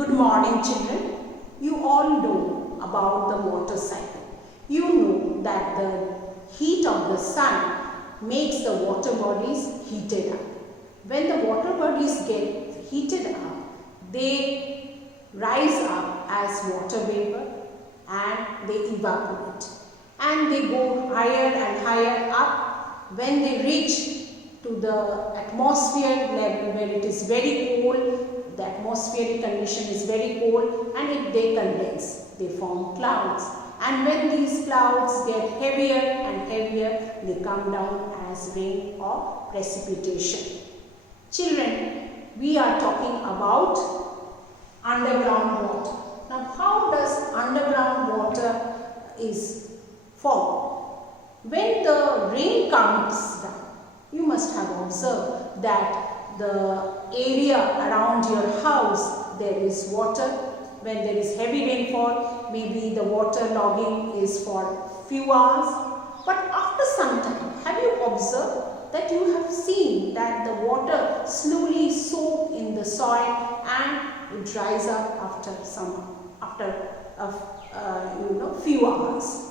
Good morning, children. You all know about the water cycle. You know that the heat of the sun makes the water bodies heated up. When the water bodies get heated up, they rise up as water vapor and they evaporate. And they go higher and higher up. When they reach to the atmosphere level where it is very cold, the atmospheric condition is very cold, and they condense, they form clouds. And when these clouds get heavier and heavier, they come down as rain or precipitation. Children, we are talking about underground water. Now, how does underground water is formed? When the rain comes down, you must have observed that the area around your house, there is water. When there is heavy rainfall, maybe the water logging is for few hours. But after some time, have you observed that you have seen that the water slowly soaks in the soil and it dries up after few hours?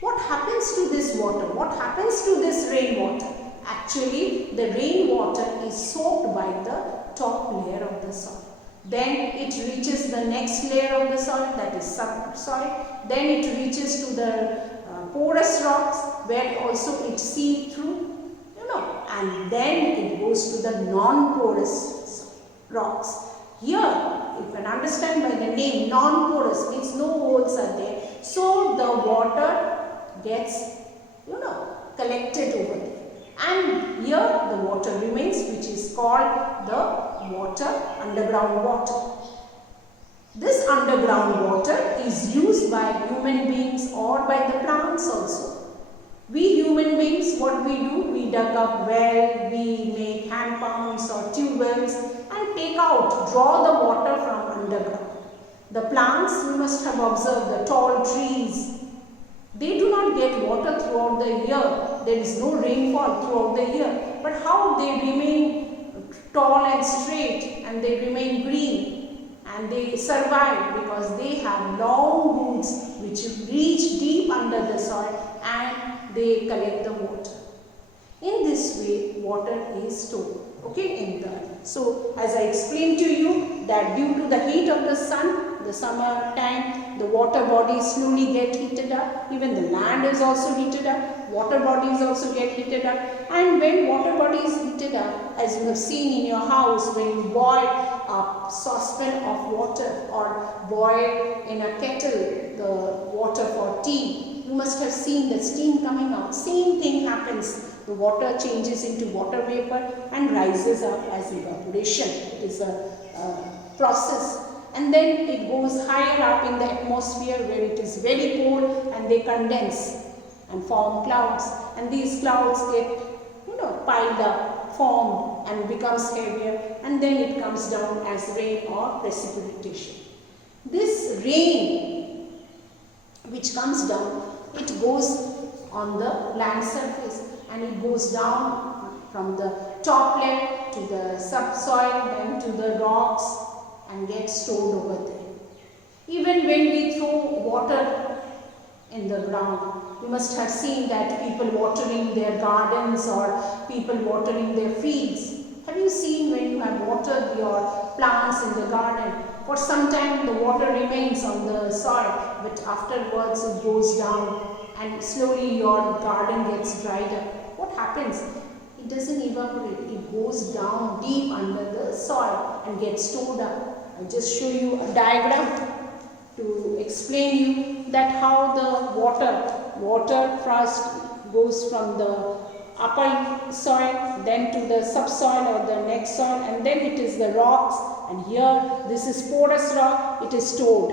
What happens to this water? What happens to this rainwater? Actually, the rainwater is soaked by the top layer of the soil. Then it reaches the next layer of the soil, that is subsoil. Then it reaches to the porous rocks where also it seeps through, and then it goes to the non-porous rocks. Here, you can understand by the name non-porous means no holes are there. So the water gets, collected over there. And here the water remains, which is called the underground water. This underground water is used by human beings or by the plants also. We human beings, what we do? We dug up well, we make hand pumps or tube wells and draw the water from underground. The plants, you must have observed the tall trees. They do not get water throughout the year. There is no rainfall throughout the year. But how they remain tall and straight and they remain green and they survive because they have long roots which reach deep under the soil and they collect the water. In this way, water is stored. In the earth. So, as I explained to you that due to the heat of the sun, the summer time, the water bodies slowly get heated up. Even the land is also heated up. Water bodies also get heated up. And when water body is heated up, as you have seen in your house, when you boil a saucepan of water or boil in a kettle the water for tea, you must have seen the steam coming out. Same thing happens. The water changes into water vapor and rises up as evaporation. It is a process. And then it goes higher up in the atmosphere where it is very cold and they condense and form clouds. And these clouds get, piled up, formed and becomes heavier, and then it comes down as rain or precipitation. This rain which comes down, it goes on the land surface and it goes down from the top layer to the subsoil, then to the rocks and gets stored over there. Even when we throw water in the ground, you must have seen that people watering their gardens or people watering their fields. Have you seen when you have watered your plants in the garden? For some time the water remains on the soil, but afterwards it goes down and slowly your garden gets dried up. What happens? It doesn't evaporate. It goes down deep under the soil and gets stored up. I'll just show you a diagram to explain you that how the water first goes from the upper soil, then to the subsoil or the next soil, and then it is the rocks, and here this is porous rock, it is stored.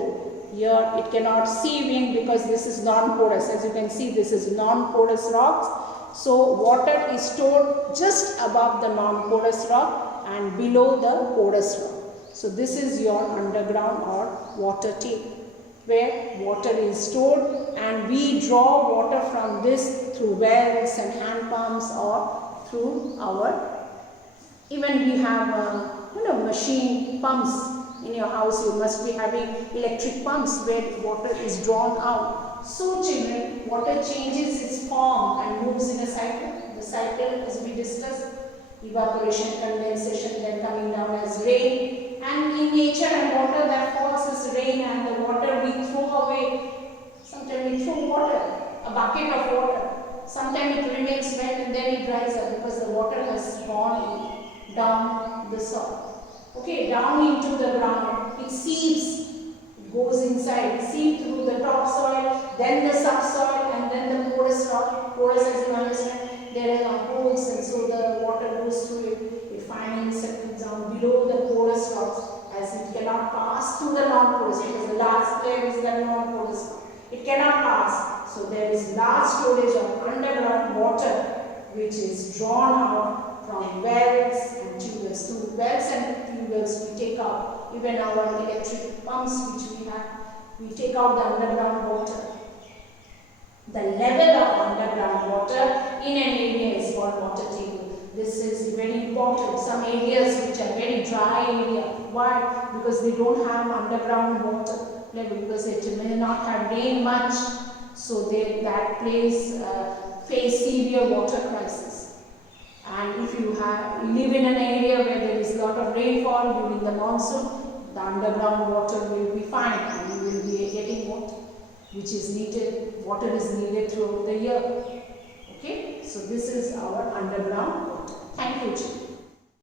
Here it cannot sieve in because this is non-porous. As you can see, this is non-porous rocks. So water is stored just above the non-porous rock and below the porous rock. So this is your underground or water table where water is stored, and we draw water from this through wells and hand pumps or through our, even we have machine pumps in your house you must be having electric pumps where water is drawn out. So children, water changes its form and moves in a cycle. The cycle, as we discussed, evaporation, condensation, then coming down as rain. And in nature and water that falls as rain, and the water we throw away. Sometimes we throw water, a bucket of water. Sometimes it remains wet and then it dries up because the water has gone down the soil. Okay, down into the ground. It seeps, it goes inside, seeps through the topsoil, then the subsoil, and then the porous rock. Porous, as you understand, there are holes, and so the water goes through it. It finally settles down below the porous rocks, as it cannot pass through the non-porous, because the last layer is the non-porous rock. It cannot pass. So there is large storage of underground water which is drawn out from wells and tube wells. Through wells and tube wells we take out, even our electric pumps which we have, we take out the underground water. The level of underground water in an area is called water table. This is very important. Some areas which are very dry area. Why? Because they don't have underground water level, because it may not have rain much, so that place face severe water crisis. And if you live in an area where there is a lot of rainfall during the monsoon, the underground water will be fine and you will be getting water which is needed. Water is needed throughout the year. Okay, so this is our underground water. Thank you, children.